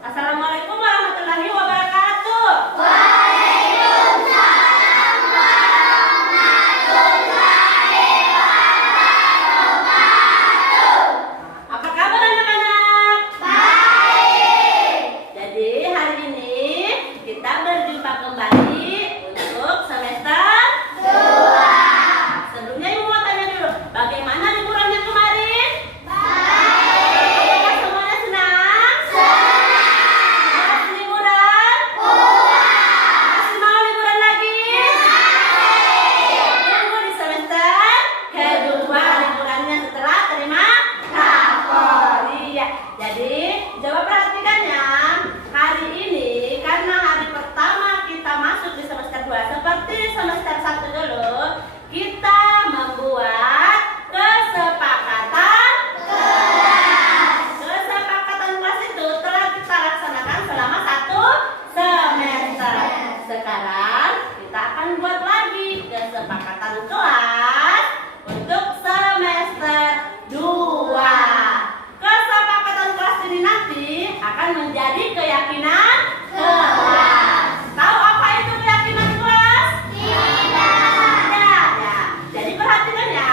Assalamualaikum warahmatullahi wabarakatuh. Waalaikumsalam warahmatullahi wabarakatuh. Apa kabar anak-anak? Baik. Jadi hari ini kita berjumpa kembali untuk semester 2. Sebelumnya Ibu mau tanya dulu, bagaimana liburannya kemarin? Baik. Apakah semuanya senang? Puas liburan? Masih mau liburan lagi? Tunggu di semester kedua liburannya setelah terima rapor. Iya. Jadi coba perhatikan ya. Hari ini karena hari pertama kita masuk di semester 2 seperti semester 1 dulu, kita membuat kesepakatan kelas itu telah kita laksanakan selama 1 semester. Sekarang kita akan buat lagi kesepakatan kelas untuk semester 2. Kesepakatan kelas ini nanti akan menjadi keyakinan kelas. Tahu apa itu keyakinan kelas? Tidak. Ya. Jadi perhatikan ya,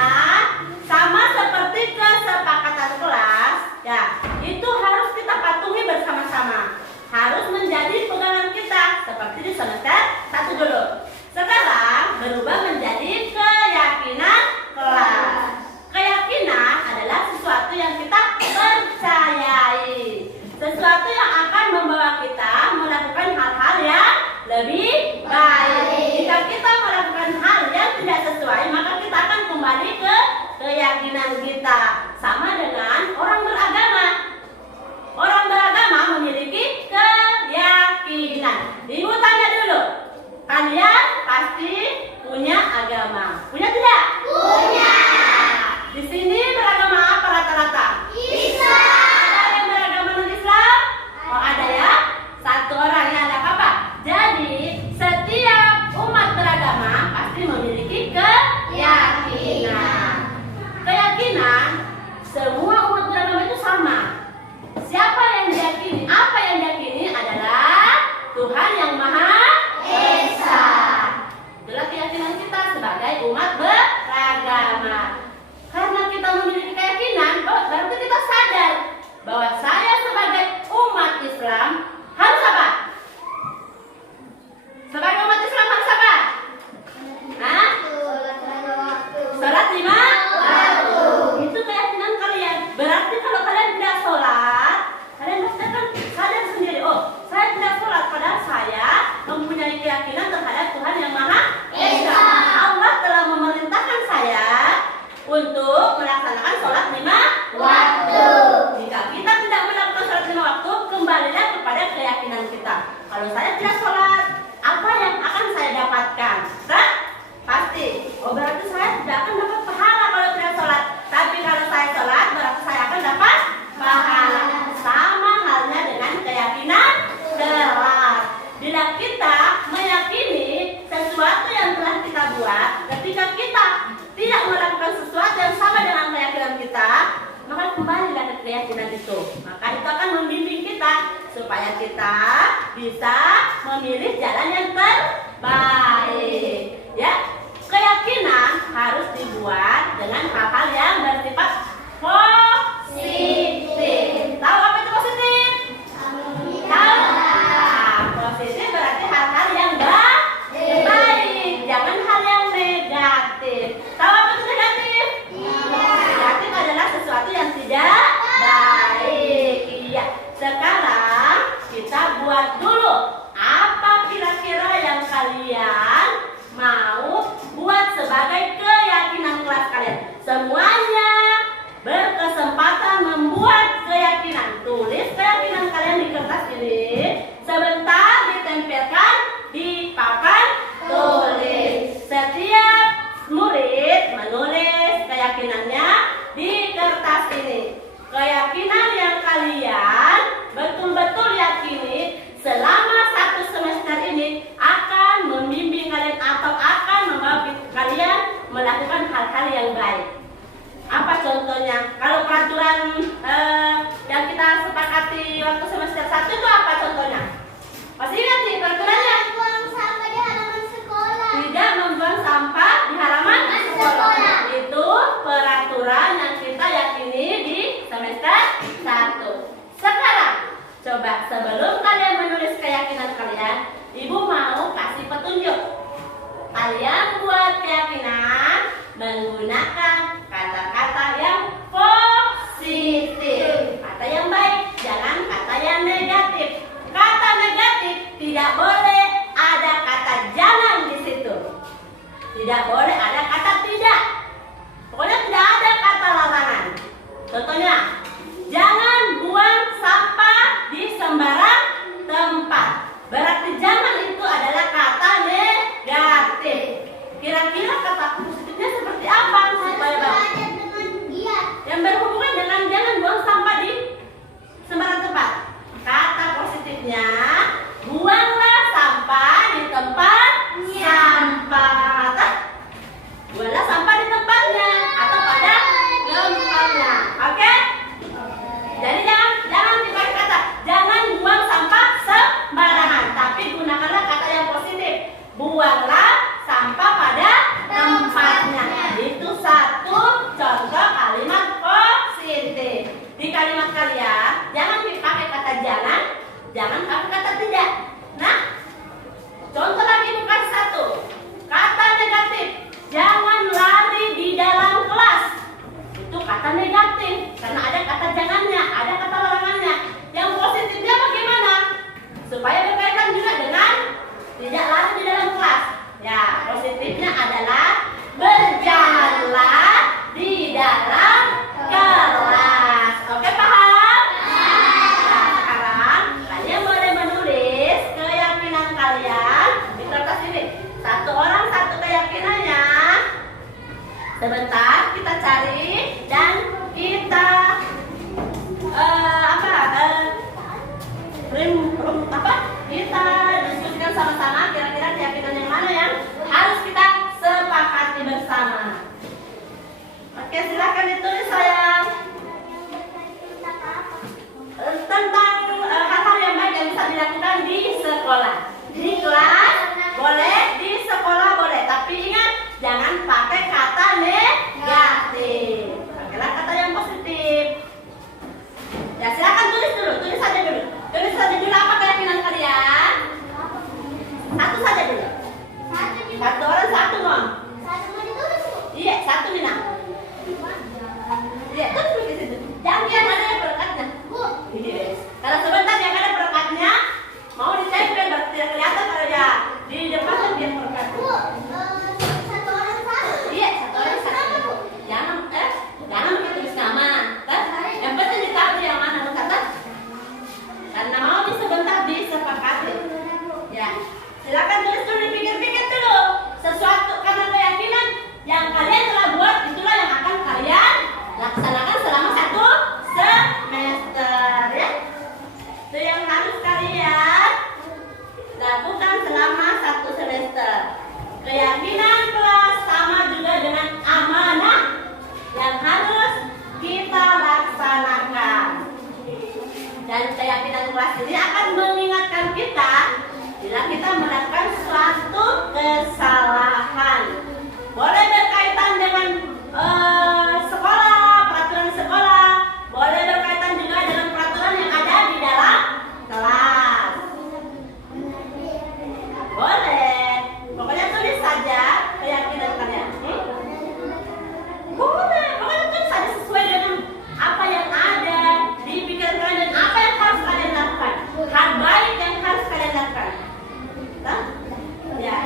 sama seperti kesepakatan kelas, ya, itu harus kita patuhi bersama-sama. Harus menjadi pegangan kita seperti di semester 1 dulu. Sekarang berubah menjadi keyakinan kelas. Keyakinan adalah sesuatu yang kita percayai, sesuatu yang akan membawa kita melakukan hal-hal yang lebih baik. Jika kita melakukan hal yang tidak sesuai, maka kita akan kembali ke keyakinan kita. Sama dengan orang beragama. Orang beragama memiliki keyakinan. Ibu tanya dulu, kalian pasti punya agama. Punya tidak? Punya. Di sini beragama apa rata-rata? Islam. Ada yang beragama non-Islam? Oh ada ya? Satu orang yang ada apa? Jadi setiap umat beragama pasti memiliki keyakinan. Keyakinan semua umat beragama itu sama. Siapa yang diyakini? Apa yang diyakini adalah Tuhan yang Maha Esa. Itulah keyakinan kita sebagai umat beragama. Karena kita memiliki keyakinan, berarti kita sadar bahwa saya sebagai umat Islam harus apa? Sebagai umat Islam harus apa? Hah? Sholat 5 waktu. Itu keyakinan kalian. Berarti kalau kalian tidak sholat, kalian pasti akan sadar sendiri. Oh, saya tidak sholat, padahal saya mempunyai keyakinan terhadap Tuhan yang Maha Esa. Allah telah memerintahkan saya untuk melaksanakan sholat 5 waktu. Jika kita tidak melakukan sholat 5 waktu, kembalilah kepada keyakinan kita. Kalau saya tidak sholat, apa yang akan saya dapatkan? Kan? Pasti. Oh, berarti saya tidak akan dapat pahala kalau tidak sholat. Tapi kalau saya sholat, berarti saya akan dapat pahala. Sama halnya dengan keyakinan kelas. Bila kita meyakini sesuatu yang telah kita buat, ketika kita tidak melakukan sesuatu yang sama dengan keyakinan kita, maka kembalilah ke keyakinan itu. Maka itu akan membimbing kita supaya kita bisa memilih jalan yang terbaik. Ya, keyakinan harus dibuat dengan hal-hal yang bersifat positif. Tahu apa itu positif? Tahu? Nah, positif berarti hal-hal yang baik, jangan hal yang negatif. Tahu apa itu negatif? Negatif adalah sesuatu yang tidak baik. Iya. Sekarang kita buat dulu apa kira-kira yang kalian mau buat sebagai keyakinan kelas kalian. Semuanya berkesempatan membuat keyakinan. Tulis keyakinan kalian di kertas ini. Sebentar ditempelkan di papan tulis. Setiap murid menulis keyakinannya di kertas ini. Keyakinan yang kalian betul-betul yakini selama 1 semester ini akan membimbing kalian atau akan membawa kalian melakukan hal-hal yang baik. Apa contohnya? Kalau peraturan yang kita sepakati waktu semester 1 itu apa? Coba sebelum kalian menulis keyakinan kalian, Ibu mau kasih petunjuk. Kalian buat keyakinan menggunakan kata-kata yang positif, kata yang baik, jangan kata yang negatif. Kata negatif tidak boleh ada kata jangan di situ. Tidak boleh ada kata tidak. Pokoknya tidak ada kata larangan. Contohnya, jangan buang sampah di sembarang tempat. Berarti jangan itu adalah kata negatif. Kira-kira kata positifnya seperti apa supaya bagus? Yang berhubungan dengan jangan buang sampah di sembarang tempat. Kata positifnya, buanglah sampah di tempat sampah. Buanglah sampah di tempatnya atau pada tempatnya. Oke? Jadi jangan dipakai kata jangan buang sampah sembarangan, tapi gunakanlah kata yang positif. Buanglah sampah pada tempatnya. Itu satu contoh kalimat positif. Di kalimat kalian jangan dipakai kata jangan pakai kata tidak. Nah, contoh lagi bukan satu. Kata negatif. Jangan lari di dalam kelas. Itu kata negatif karena ada kata jangannya, ada kata larangannya. Yang positifnya bagaimana? Supaya berkaitan juga dengan tidak lari di dalam kelas. Ya, positifnya adalah berjalanlah di dalam kelas. Oke, paham? Nah, sekarang kalian boleh menulis keyakinan kalian di kertas ini. Satu orang satu keyakinannya. Sebentar kita cari dan kita kita diskusikan sama-sama kira-kira keyakinan yang mana yang harus kita sepakati bersama. Oke, silakan ditulis sayang. Tentang hal-hal yang baik yang bisa dilakukan di sekolah. Di kelas boleh, di sekolah boleh, tapi ingat jangan pakai kata negatif. Pakailah kata yang positif. Ya, silakan tulis dulu, tulis saja dulu apa keyakinan kalian. Satu saja dulu. Satu orang satu ngomong. Iya, satu minang. Iya, tulis di situ. Jangan yang ada yang berkatnya. Ini. Kalau sebentar yang ada berkatnya mau ditempel berarti tidak kelihatan kalau ya di depan kan dia berkat. Satu orang satu. Iya, satu orang satu. Jangan pakai tulis nama. Kan? Yang penting ditahu yang mana berkata. Karena mau sebentar disepakati. Ya, silakan tulis dulu, dipikir-pikir dulu. Sesuatu karena keyakinan yang kalian telah buat itulah yang akan kalian laksanakan selama satu semester, ya. Itu yang harus kalian lakukan selama satu semester. Keyakinan kelas sama juga dengan amanah yang harus kita laksanakan. Dan keyakinan kelas ini akan mengingatkan kita bila kita melakukan suatu kesalahan. Boleh berkaitan dengan sekolah, peraturan sekolah, boleh berkaitan juga dengan peraturan yang ada di dalam kelas. Boleh. Pokoknya tulis saja keyakinan kalian. Boleh. Pokoknya tulis saja sesuai dengan apa yang ada di pikiran kalian dan apa yang harus kalian lakukan. Hal baik yang harus kalian lakukan. Ya.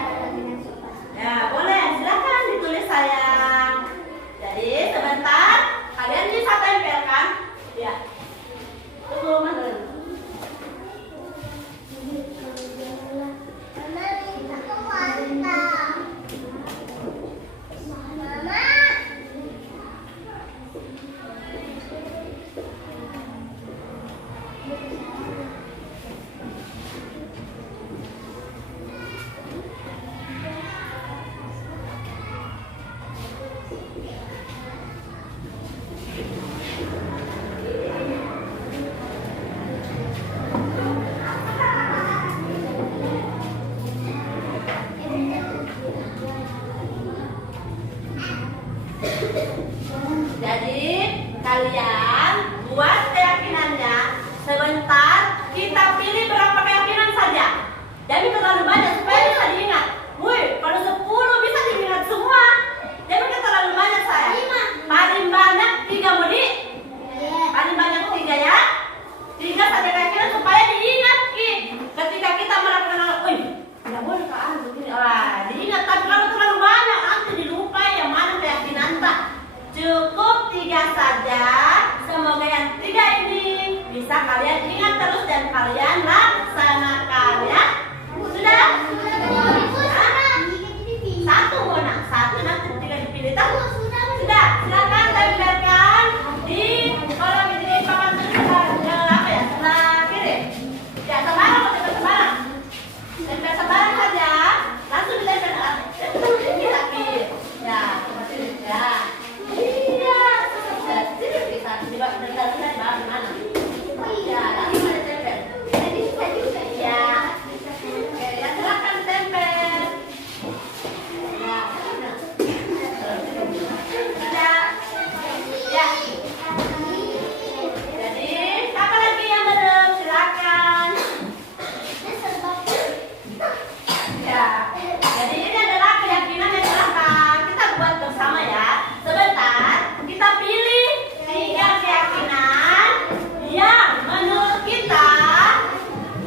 Jadi terlalu banyak supaya bisa diingat. Wih, kalau 10 bisa diingat semua. Jadi terlalu banyak saya. Paling banyak 3 Mudi. Paling banyak 3 ya. 3 sampai kira-kira supaya diingat ketika kita melakukan. Wih, tidak boleh kan begini. Wah, diingat. Tapi kalau terlalu banyak nanti dilupa yang mana keyakinan tak. Cukup 3 saja. Semoga yang 3 ini bisa kalian ingat terus dan kalian laksanakan ya. Sudah? Satu mana? Satu nanti 3 dipilih tahu. Sudah, silakan tempelkan di kolom ini di papan tulis apa ya? Sebelah kiri. Ya, sembarang atau tempel sembarang. Tempel sembarang saja. Langsung ditempel. Ini lagi. Ya, seperti ini ya. Iya, jadi bisa dibawa benar-benar di mana? Iya, nanti mana tempel? Iya. Oke, ya silakan tempel. Ya, sudah. Ya. Jadi, siapa lagi yang belum? Silakan. Ya. Jadi ini adalah keyakinan yang telah kita buat bersama ya. Sebentar, kita pilih 3 keyakinan yang menurut kita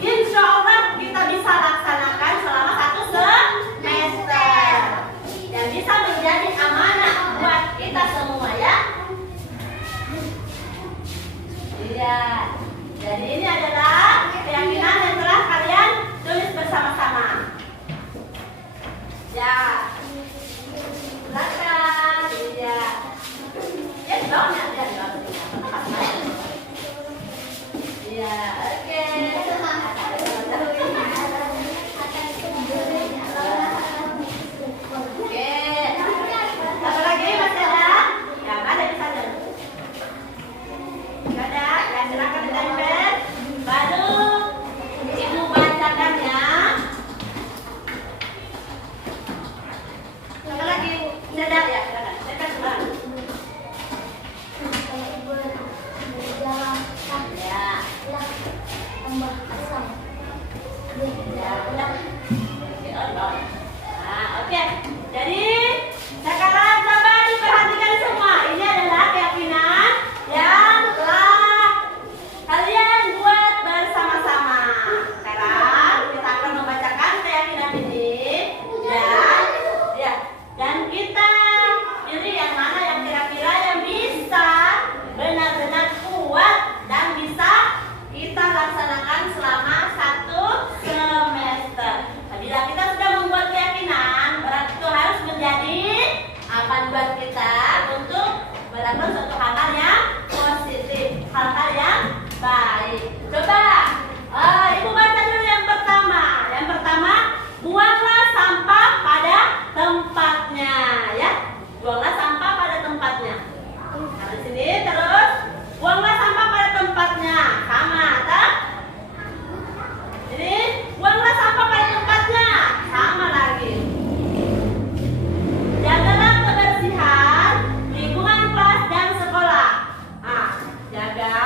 insya Allah kita bisa laksanakan selama 1 semester. Dan bisa menjadi amanah buat kita semua ya. Iya. Jadi ini adalah keyakinan yang telah kalian tulis bersama-sama. Ya. Silakan. Iya. Ya di bawahnya, ya di bawah. Iya, oke. Oke. Satu lagi masih ada? Ya, ada di sana. Nggak ada? Ya silakan ditempel. Baru ibu bacakan ya. Satu lagi. Ada ya, silakan. Tempel sebelah. Ya. Ya, udah. Oke, oh, di bawah. Nah, oke. Jadi sekarang coba diperhatikan semua. Ini adalah keyakinan yang telah kalian buat bersama-sama. Sekarang kita akan membacakan keyakinan ini dan kita pilih yang mana yang kira-kira yang bisa benar-benar kuat dan bisa kita laksanakan selama 1 semester. Bila kita sudah membuat keyakinan, berarti itu harus menjadi akan buat kita untuk melakukan suatu hal yang positif, hal-hal yang baik. Coba, ibu baca dulu yang pertama. Yang pertama, buanglah sampah pada tempatnya, ya. Buanglah sampah pada tempatnya. Nah, di sini terus, buanglah sampah pada tempatnya, sama, tak? Jadi, buanglah sampah pada tempatnya, sama lagi. Jagalah kebersihan lingkungan kelas dan sekolah. Nah, jaga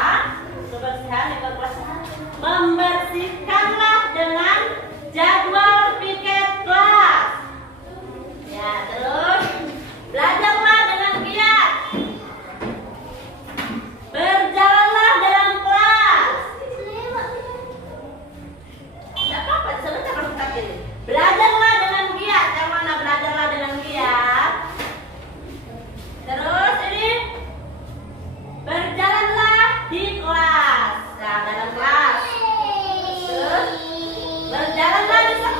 kebersihan lingkungan kelas. Membersihkanlah dengan jadwal piket kelas. Ya, terus belajarlah dengan giat. Berjalanlah dalam kelas. Tidak apa-apa, sebentar kalau kita pilih. Belajarlah dengan giat. Yang mana belajarlah dengan giat? Terus ini berjalanlah di kelas. Nah, dalam kelas. Terus berjalanlah di sekolah.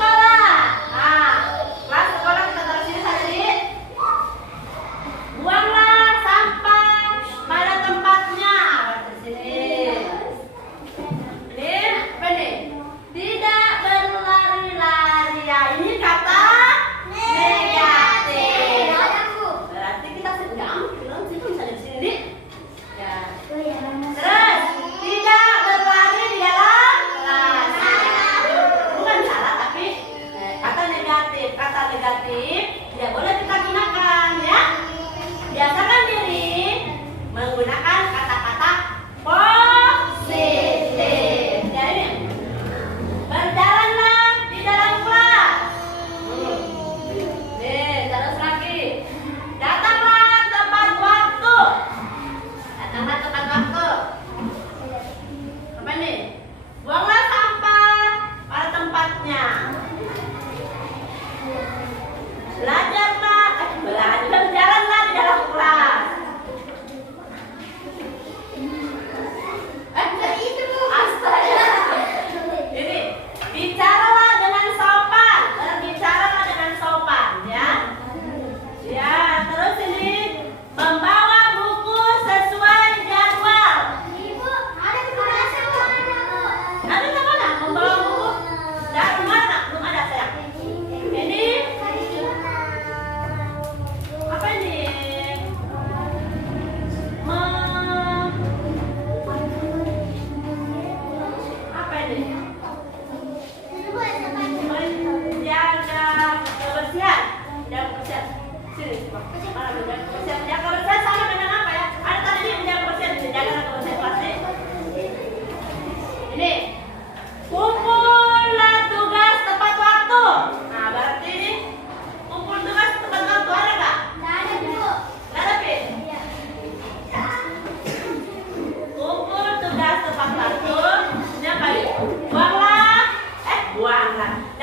Buanglah. Buanglah.